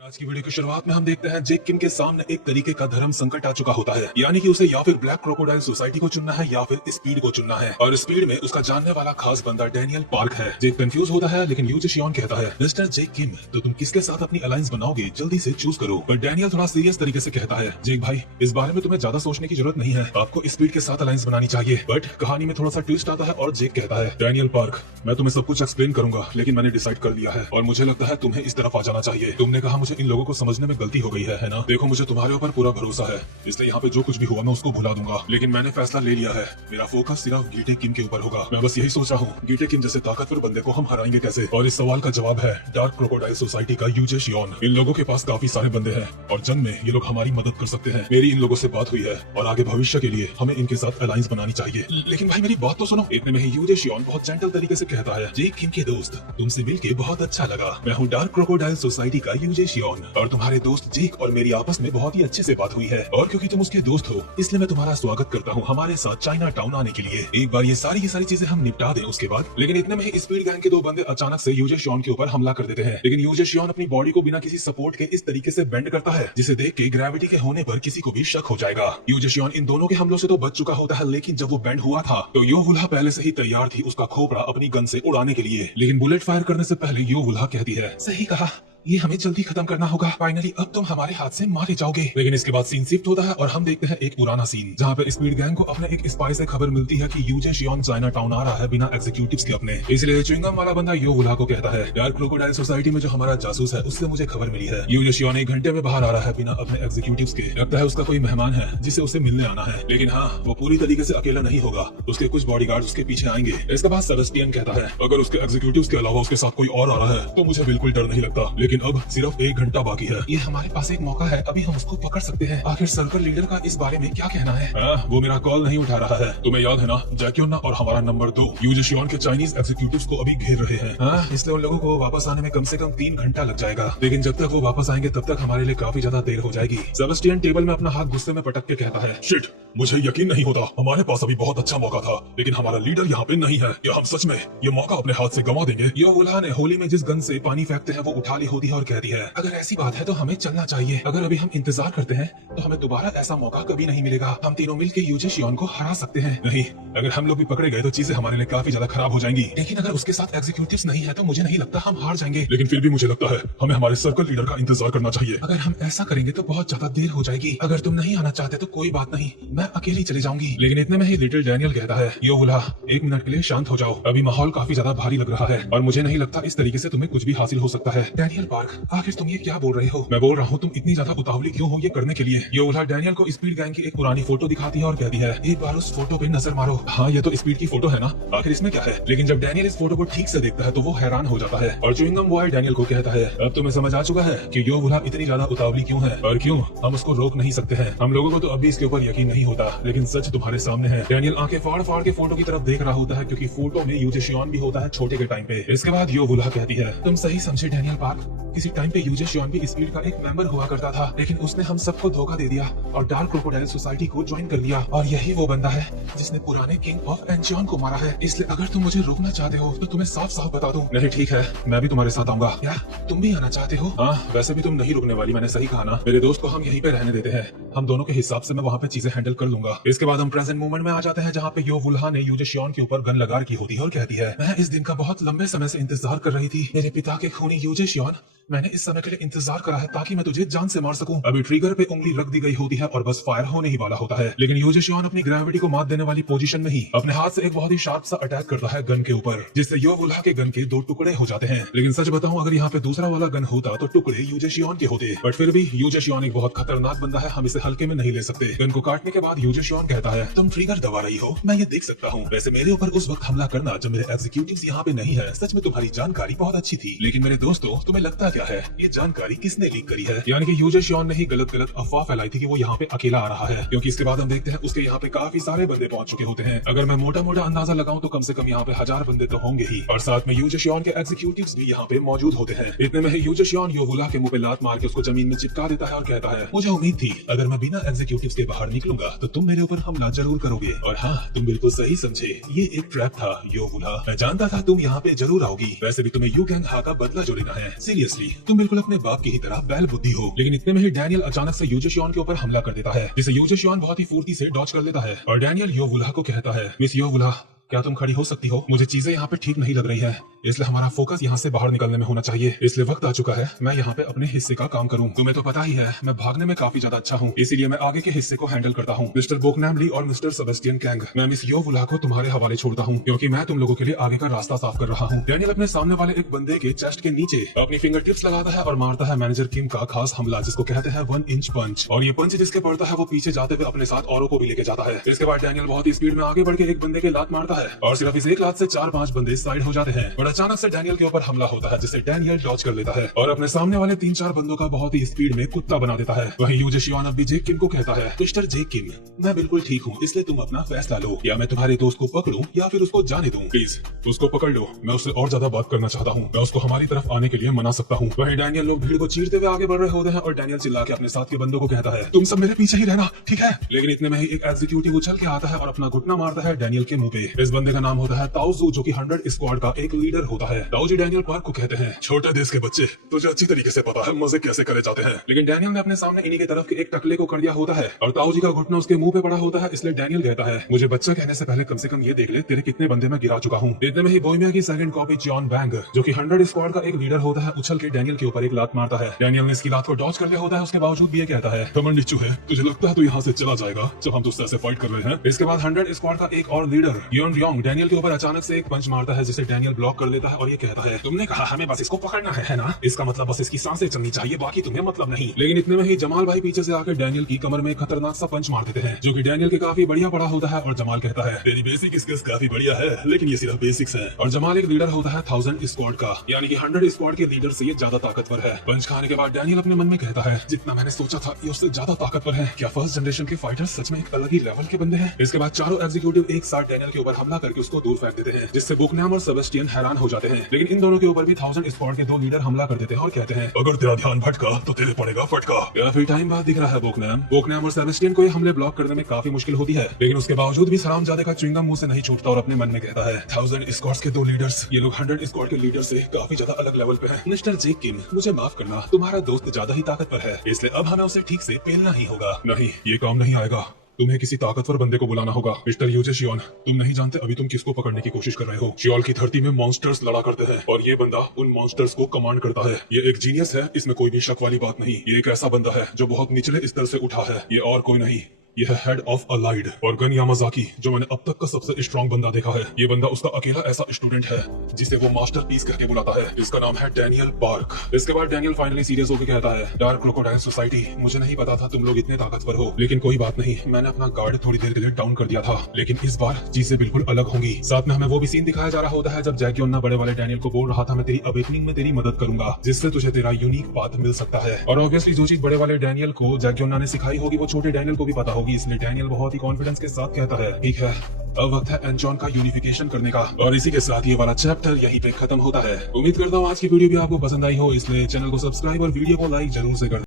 आज की वीडियो की शुरुआत में हम देखते हैं जेक किम के सामने एक तरीके का धर्म संकट आ चुका होता है, यानी कि उसे या फिर ब्लैक क्रोकोडाइल सोसाइटी को चुनना है या फिर स्पीड को चुनना है। और स्पीड में उसका जानने वाला खास बंदा डैनियल पार्क है। जेक कंफ्यूज होता है, लेकिन यू जेशियन कहता है, मिस्टर जेक किम, तो तुम किसके साथ अपनी अलायंस बनाओगे, जल्दी से चूज करो। पर डैनियल थोड़ा सीरियस तरीके से कहता है, जेक भाई, इस बारे में तुम्हें ज्यादा सोचने की जरूरत नहीं है, आपको स्पीड के साथ अलायंस बनानी चाहिए। बट कहानी में थोड़ा सा ट्विस्ट आता है और जेक कहता है, डैनियल पार्क, मैं तुम्हें सब कुछ एक्सप्लेन करूंगा, लेकिन मैंने डिसाइड कर लिया है और मुझे लगता है तुम्हें इस तरफ आ जाना चाहिए। तुमने कहा मुझे इन लोगों को समझने में गलती हो गई है ना? देखो, मुझे तुम्हारे ऊपर पूरा भरोसा है, इसलिए यहाँ पे जो कुछ भी हुआ मैं उसको भुला दूंगा, लेकिन मैंने फैसला ले लिया है, मेरा फोकस सिर्फ गीटे किम के ऊपर होगा। मैं बस यही सोच रहा हूँ, गीटे किम जैसे ताकतवर बंदे को हम हराएंगे कैसे? और इस सवाल का जवाब है डार्क क्रोकोडाइल सोसाइटी का यू जेशियन। इन लोगों के पास काफी सारे बंदे हैं और जंग में ये लोग हमारी मदद कर सकते हैं। मेरी इन लोगों से बात हुई है और आगे भविष्य के लिए हमें इनके साथ अलायंस बनानी चाहिए। लेकिन भाई मेरी बात तो सुनो। इतने में ही यू जेशियन बहुत जेंटल तरीके से कहता है, जेक किम के दोस्त, तुमसे मिलके बहुत अच्छा लगा। मैं हूँ डार्क क्रोकोडाइल सोसाइटी का यू जेशियन और तुम्हारे दोस्त जेक और मेरी आपस में बहुत ही अच्छे से बात हुई है, और क्योंकि तुम उसके दोस्त हो इसलिए मैं तुम्हारा स्वागत करता हूँ हमारे साथ चाइना टाउन आने के लिए। एक बार ये सारी चीजें हम निपटा दें उसके बाद। लेकिन इतने में ही स्पीड गैंग के दो बंदे अचानक से यू जेशियन के ऊपर हमला कर देते हैं। लेकिन यू जेशियन अपनी बॉडी को बिना किसी सपोर्ट के इस तरीके से बेंड करता है जिसे देख के ग्रेविटी के होने पर किसी को भी शक हो जाएगा। यू जेशियन इन दोनों के हमलों से तो बच चुका होता है, लेकिन जब वो बेंड हुआ था तो यो वुल्हा पहले से ही तैयार थी उसका खोपड़ा अपनी गन से उड़ाने के लिए। लेकिन बुलेट फायर करने से पहले यो वुल्हा कहती है, सही कहा, ये हमें जल्दी खत्म करना होगा, फाइनली अब तुम हमारे हाथ से मारे जाओगे। लेकिन इसके बाद सीन शिफ्ट होता है और हम देखते हैं एक पुराना सीन जहाँ पे स्पीड गैंग को अपने एक स्पाई से खबर मिलती है कि यू जेशियन चाइना टाउन आ रहा है बिना एग्जीक्यूटिव्स के अपने। इसलिए च्युइंगम वाला बंदा यो वुल्हा को कहता है, डार्क क्रोकोडाइल सोसाइटी में जो हमारा जासूस है उससे मुझे खबर मिली है, यू जेशियन 1 घंटे में बाहर आ रहा है बिना अपने एग्जीक्यूटिव्स के। लगता है उसका कोई मेहमान है जिसे उसे मिलने आना है। लेकिन हाँ, वो पूरी तरीके से अकेला नहीं होगा, उसके कुछ बॉडीगार्ड उसके पीछे आएंगे। इसके बाद सेबेस्टियन कहता है, अगर उसके एग्जीक्यूटिव्स के अलावा उसके साथ कोई और आ रहा है तो मुझे बिल्कुल डर नहीं लगता, लेकिन अब सिर्फ 1 घंटा बाकी है। ये हमारे पास एक मौका है, अभी हम उसको पकड़ सकते हैं। आखिर सर्कल लीडर का इस बारे में क्या कहना है? वो मेरा कॉल नहीं उठा रहा है। तुम्हें याद है ना, जैक्योना और हमारा नंबर 2 यू जेशियन के चाइनीज एग्जीक्यूटिव्स को अभी घेर रहे हैं। इसलिए उन लोगों को वापस आने में कम से कम 3 घंटा लग जाएगा। लेकिन जब तक वो वापस आएंगे तब तक हमारे लिए काफी ज्यादा देर हो जाएगी। सेबेस्टियन टेबल में अपना हाथ गुस्से में पटक के कहता है, शिट, मुझे यकीन नहीं होता, हमारे पास अभी बहुत अच्छा मौका था, लेकिन हमारा लीडर यहाँ पे नहीं है। क्या हम सच में ये मौका अपने हाथ से गंवा देंगे? यो वुल्हा ने होली में जिस गन से पानी फेंकते हैं वो उठा ली होती है और कहती है, अगर ऐसी बात है तो हमें चलना चाहिए। अगर अभी हम इंतजार करते हैं तो हमें दोबारा ऐसा मौका कभी नहीं मिलेगा। हम तीनों मिलकर यू जेशियन को हरा सकते हैं। नहीं, अगर हम लोग भी पकड़े गए तो चीजें हमारे लिए काफी ज्यादा खराब हो जाएंगी। लेकिन अगर उसके साथ एग्जीक्यूटिव्स नहीं है तो मुझे नहीं लगता हम हार जाएंगे। लेकिन फिर भी मुझे लगता है हमें हमारे सर्कल लीडर का इंतजार करना चाहिए। अगर हम ऐसा करेंगे तो बहुत ज्यादा देर हो जाएगी। अगर तुम नहीं आना चाहते तो कोई बात नहीं, मैं अकेली चली जाऊंगी। लेकिन इतने में ही लिटिल डैनियल कहता है, यो वुल्हा, 1 मिनट के लिए शांत हो जाओ, अभी माहौल काफी ज्यादा भारी लग रहा है और मुझे नहीं लगता इस तरीके से तुम्हें कुछ भी हासिल हो सकता है। डैनियल पार्क, आखिर तुम ये क्या बोल रहे हो? मैं बोल रहा हूँ तुम इतनी ज्यादा उतावली क्यों हो ये करने के लिए? यो वुल्हा डैनियल को स्पीड गैंग की एक पुरानी फोटो दिखाती है और कहती है, एक बार उस फोटो पे नजर मारो। हाँ, ये तो स्पीड की फोटो है ना, आखिर इसमें क्या है? लेकिन जब डैनियल इस फोटो को ठीक से देखता है तो वो हैरान हो जाता है और च्युइंगम बॉय डैनियल को कहता है, अब तुम्हें समझ आ चुका है कि यो वुल्हा इतनी ज्यादा उतावली क्यों है और क्यों हम उसको रोक नहीं सकते हैं। हम लोगों को तो अभी इसके ऊपर यकीन नहीं होता, लेकिन सच तुम्हारे सामने है। डैनियल आंखें फाड़ फाड़ के फोटो की तरफ देख रहा होता है क्योंकि फोटो में यू जेशियन भी होता है छोटे के टाइम पे। इसके बाद यो वुल्हा कहती है, तुम सही समझे डैनियल पार्क, किसी टाइम पे यू जेशियन भी स्पीड का एक मेंबर हुआ करता था, लेकिन उसने हम सबको धोखा दे दिया और डार्क क्रोकोडाइल सोसाइटी को ज्वाइन कर लिया। और यही वो बंदा है जिसने पुराने किंग ऑफ एंशियन को मारा है। इसलिए अगर तुम मुझे रोकना चाहते हो तो तुम्हें साफ साफ बता दूं। नहीं, ठीक है, मैं भी तुम्हारे साथ आऊंगा। क्या तुम भी आना चाहते हो? हाँ, वैसे भी तुम नहीं रुकने वाली, मैंने सही कहा ना। मेरे दोस्त को हम यहीं पे रहने देते हैं, हम दोनों के हिसाब से मैं वहाँ पे चीजें हैंडल कर लूंगा। इसके बाद हम प्रेजेंट मोमेंट में आ जाते हैं जहाँ पे यो वुल्हा ने यू जेशियन के ऊपर गन लगा रखी होती है और कहती है, मैं इस दिन का बहुत लंबे समय से इंतजार कर रही थी। मेरे पिता के खूनी यू जेशियन, मैंने इस समय के लिए इंतजार करा है ताकि मैं तुझे जान से मार सकूं। अभी ट्रिगर पे उंगली रख दी गई होती है और बस फायर होने ही वाला होता है, लेकिन यू जेशियन अपनी ग्रेविटी को मात देने वाली पोजीशन में ही अपने हाथ से एक बहुत ही शार्प सा अटैक करता है गन के ऊपर, जिससे यो वुल्हा के गन के 2 टुकड़े हो जाते हैं। लेकिन सच बताऊं, अगर यहाँ पे दूसरा वाला गन होता तो टुकड़े यू जेशियन के होते। बट फिर भी यू जेशियन एक बहुत खतरनाक बंदा है, हम इसे हल्के में नहीं ले सकते। गन को काटने के बाद यू जेशियन कहता है, तुम ट्रिगर दबा रही हो, मैं ये देख सकता हूँ। वैसे मेरे ऊपर उस वक्त हमला करना जब मेरे एग्जीक्यूटिव्स यहाँ पे नहीं है, सच में तुम्हारी जानकारी बहुत अच्छी थी। लेकिन मेरे दोस्तों, तुम्हें लगता क्या है ये जानकारी किसने लीक करी है? यानी कि यू जेशियन ने ही गलत अफवाह फैलाई थी कि वो यहाँ पे अकेला आ रहा है, क्योंकि इसके बाद हम देखते हैं उसके यहाँ पे काफी सारे बंदे पहुंच चुके होते हैं। अगर मैं मोटा मोटा अंदाजा लगाऊं तो कम से कम यहाँ पे 1000 बंदे तो होंगे ही, और साथ में यू जेशियन के एग्जीक्यूटिव्स भी यहाँ पे मौजूद होते हैं। इतने में ही यू जेशियन यो वुल्हा के मुंह पे लात मार के उसको जमीन में चिपका देता है और कहता है, मुझे उम्मीद थी अगर मैं बिना एग्जीक्यूटिव्स के बाहर निकलूंगा तो तुम मेरे ऊपर हमला जरूर करोगे। और हाँ, तुम बिल्कुल सही समझे, ये एक ट्रैप था यो वुल्हा, मैं जानता था तुम यहाँ पे जरूर आओगी। वैसे भी तुम्हें यू गैंग हा का बदला जो लेना है, सीरियसली बेटी, तुम बिल्कुल अपने बाप की ही तरह बैल बुद्धि हो। लेकिन इतने में ही डैनियल अचानक से यूजे शियोन के ऊपर हमला कर देता है, जिसे यूजे शियोन बहुत ही फुर्ती से डॉज कर लेता है। और डैनियल योवुला को कहता है, मिस योवुला, क्या तुम खड़ी हो सकती हो? मुझे चीजें यहाँ पे ठीक नहीं लग रही है, इसलिए हमारा फोकस यहाँ से बाहर निकलने में होना चाहिए। इसलिए वक्त आ चुका है मैं यहाँ पे अपने हिस्से का काम करूँ। तुम्हें तो पता ही है मैं भागने में काफी ज्यादा अच्छा हूँ, इसीलिए मैं आगे के हिस्से को हैंडल करता हूँ। मिस्टर बोकनैम और मिस्टर सेबेस्टियन कैंग, मैं मिस योवुला को तुम्हारे हवाले छोड़ता हूँ, क्योंकि मैं तुम लोगों के लिए आगे का रास्ता साफ कर रहा हूँ। डैनियल अपने सामने वाले एक बंदे के चेस्ट के नीचे अपनी फिंगर टिप्स लगाता है और मारता है मैनेजर किम का खास हमला, जिसको कहते हैं 1 इंच पंच। और ये पंच जिसके पड़ता है वो पीछे जाते हुए अपने साथ औरों को भी लेके जाता है। इसके बाद डैनियल बहुत ही स्पीड में आगे बढ़ के एक बंदे के लात मारता है और सिर्फ इस एक लात से 4-5 बंदे साइड हो जाते हैं। और अचानक से डैनियल के ऊपर हमला होता है, जिसे डैनियल डॉज कर लेता है और अपने सामने वाले 3-4 बंदों का बहुत ही स्पीड में कुत्ता बना देता है। वहीं यूजे शियोन अब भी जेक किम को कहता है, मिस्टर जेक किम, मैं बिल्कुल ठीक हूँ, इसलिए तुम अपना फैसला लो, या मैं तुम्हारे दोस्त को पकड़ूं या फिर उसको जाने दूं। प्लीज उसको पकड़ लो, मैं उससे और ज्यादा बात करना चाहता हूँ, मैं उसको हमारी तरफ आने के लिए मना सकता हूँ। वहीं डैनियल लोग भीड़ को चीरते हुए आगे बढ़ रहे होते हैं और डैनियल चिल्ला के अपने साथ के बंदों को कहता है, तुम सब मेरे पीछे ही रहना, ठीक है? लेकिन इतने में ही एक एग्जीक्यूटिव उछल के आता है और अपना घुटना मारता है डैनियल के मुंह पे। इस बंदे का नाम होता है ताओजू, जो कि 100 स्क्वाड का एक लीडर होता है। ताओजी डैनियल पार्क को कहते हैं, छोटे देश के बच्चे, तुझे अच्छी तरीके से पता है मजे कैसे करे जाते हैं। लेकिन डैनियल ने अपने सामने इन्हीं की तरफ के एक टकले को कर दिया होता है और ताओजी का घुटना उसके मुंह पे पड़ा होता है। इसलिए डैनियल कहता है, मुझे बच्चा कहने से पहले कम से कम ये देख ले तेरे कितने बंदे मैं गिरा चुका हूँ। इतने में ही बोहेमिया की सेकंड कॉपी जॉन बैंग, जो कि 100 स्क्वाड का एक लीडर होता है, उछल के डैनियल के ऊपर एक लात मारता है। डैनियल ने इसकी लात को डॉज कर लिया होता है, उसके बावजूद भी ये कहता है, कमंड निच्चू है, तुझे लगता है तू यहाँ से चला जाएगा जब हम तुझसे ऐसे फाइट कर रहे हैं? इसके बाद 100 स्क्वाड का एक और लीडर योन रियोंग डैनियल के ऊपर अचानक से एक पंच मारता है, जिसे डैनियल ब्लॉक कर लेता है और ये कहता है, तुमने कहा हमें बस इसको पकड़ना है ना? इसका मतलब बस इसकी सांसें चलनी चाहिए, बाकी तुम्हें मतलब नहीं। लेकिन इतने में ही जमाल भाई पीछे से आकर डैनियल की कमर में खतरनाक सा पंच मार देते हैं, जो कि डैनियल के काफी बढ़िया पड़ा होता है। और जमाल कहता है, तेरी बेसिक स्किल्स काफी बढ़िया है, लेकिन ये सिर्फ बेसिक्स है। और जमाल एक लीडर होता है 1000 स्क्वाड का, यानी कि 100 स्क्वाड के लीडर से ये ज्यादा ताकतवर है। पंच खाने के बाद डैनियल अपने मन में कहता है, जितना मैंने सोचा था ये उससे ज्यादा ताकतवर है। क्या फर्स्ट जनरेशन के फाइटर्स सच में एक अलग ही लेवल के बंदे हैं? इसके बाद चारों एग्जीक्यूटिव एक साथ डैनियल के ऊपर हमला करके उसको दूर फेंक देते हैं, जिससे बोकनैम और सेबेस्टियन हैरान हो जाते हैं। लेकिन इन दोनों के ऊपर भी 1000 स्क्वाड के 2 लीडर हमला कर देते हैं और कहते हैं, अगर तेरा ध्यान भटका तो तेरे पड़ेगा फटका। काफी टाइम बाद दिख रहा है बोकनैम और सेबेस्टियन को ये हमले ब्लॉक करने में काफी मुश्किल होती है, लेकिन उसके बावजूद भी हरामजादे का च्युइंगम मुंह से नहीं छूटता और अपने मन में कहता है, 1000 स्क्वाड्स के 2 लीडर्स, ये लोग 100 स्क्वाड के लीडर से काफी ज्यादा अलग लेवल पे हैं। मिस्टर जेक किम, मुझे माफ करना, तुम्हारा दोस्त ज्यादा ही ताकतवर है, इसलिए अब हमें उसे ठीक से पेलना ही होगा। नहीं, ये काम नहीं आएगा, तुम्हें किसी ताकतवर बंदे को बुलाना होगा। मिस्टर यूजे शियोन, तुम नहीं जानते अभी तुम किसको पकड़ने की कोशिश कर रहे हो। शियोल की धरती में मॉन्स्टर्स लड़ा करते हैं और ये बंदा उन मॉन्स्टर्स को कमांड करता है। ये एक जीनियस है, इसमें कोई भी शक वाली बात नहीं। ये एक ऐसा बंदा है जो बहुत निचले स्तर से उठा है, ये और कोई नहीं, यह है हेड ऑफ अलाइड और गन यामाजाकी, जो मैंने अब तक का सबसे स्ट्रॉन्ग बंदा देखा है। ये बंदा उसका अकेला ऐसा स्टूडेंट है जिसे वो मास्टरपीस कहके बुलाता है। इसका नाम है डैनियल पार्क। इसके बाद डैनियल फाइनली सीरियस होकर कहता है, डार्क क्रोकोडाइल सोसाइटी, मुझे नहीं पता था तुम लोग इतने ताकतवर हो, लेकिन कोई बात नहीं, मैंने अपना गार्ड थोड़ी देर के लिए डाउन कर दिया था, लेकिन इस बार चीजें बिल्कुल अलग होंगी। साथ में हमें वो भी सीन दिखाया जा रहा होता है जब जैक योन्ना बड़े वाले डैनियल को बोल रहा था, मैं तेरी अवेकनिंग में तेरी मदद करूंगा, जिससे तुझे तेरा यूनिक पाथ मिल सकता है। और ऑब्वियसली जो चीज बड़े वाले डैनियल को जैक योन्ना ने सिखाई होगी वो छोटे डैनियल को भी पता होगी, इसलिए डैनियल बहुत ही कॉन्फिडेंस के साथ कहता है, ठीक है, अब वक्त है एंजॉन का यूनिफिकेशन करने का। और इसी के साथ ये वाला चैप्टर यहीं पे खत्म होता है। उम्मीद करता हूँ आज की वीडियो भी आपको पसंद आई हो, इसलिए चैनल को सब्सक्राइब और वीडियो को लाइक जरूर से कर